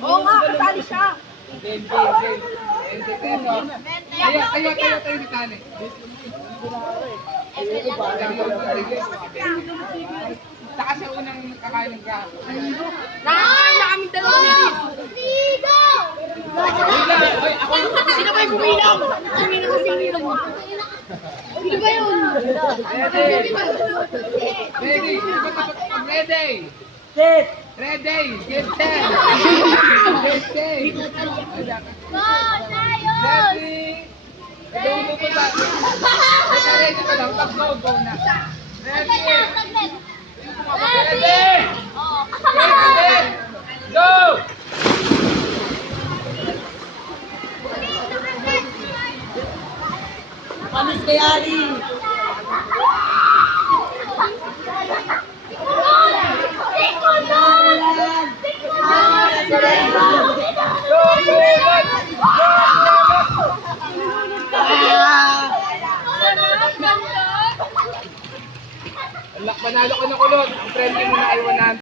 Oo nga, kasali siya. Game. 20 pesos. Tayo ni Kane. Saka siya unang kakain ng gato. Nakakain na kami dalawang nilis. Sino ba yung bumilang? Sino kasi bumilang mo? Sino ba yun? Ready. Set! Ready. Game 10. Game 10. Ready. Don't mo ba? Ready ka lang. Pag go na. Ready. Ready. Go. Panis kay Ali! Panalo ko na kulot. Ang friendly mo na ay 100.